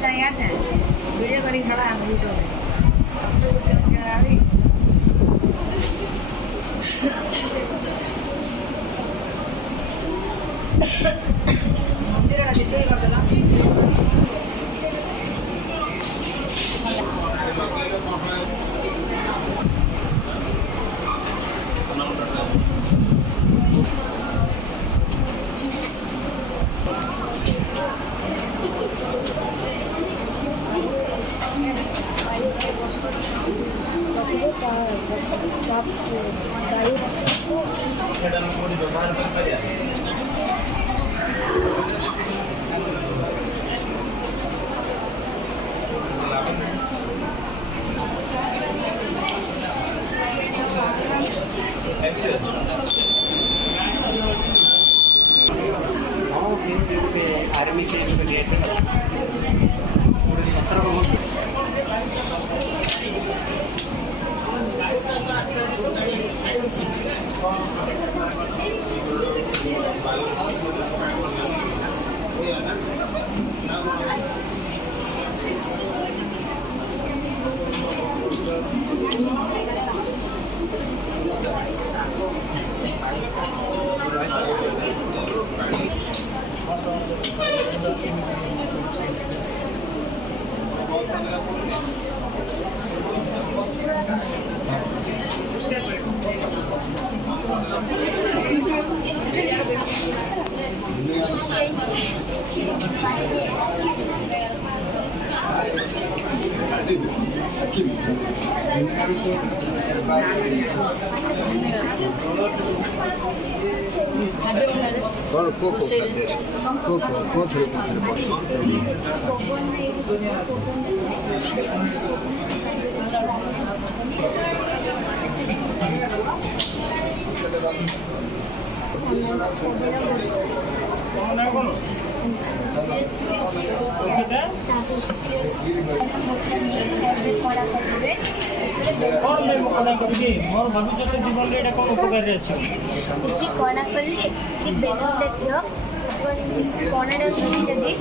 चाहिए वीडियो करी खड़ा है यूट्यूब में मंदिर जितने करदेला व्यवहार ऐसे आर्मी के पूरे मोर भविष्य जीवन में कौन उपकार କିଛି କଣା କଲେ କି ବେଲୁନଟା ଥିବ କଣାଟା ଧରି ଯଦି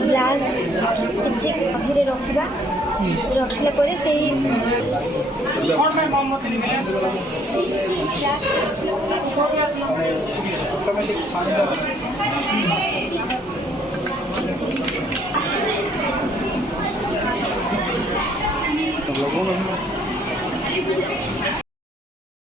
ଗ୍ଲାସ୍ କିଛି ମଝିରେ ରଖିବା ରଖିଲା ପରେ ସେଇ लोगों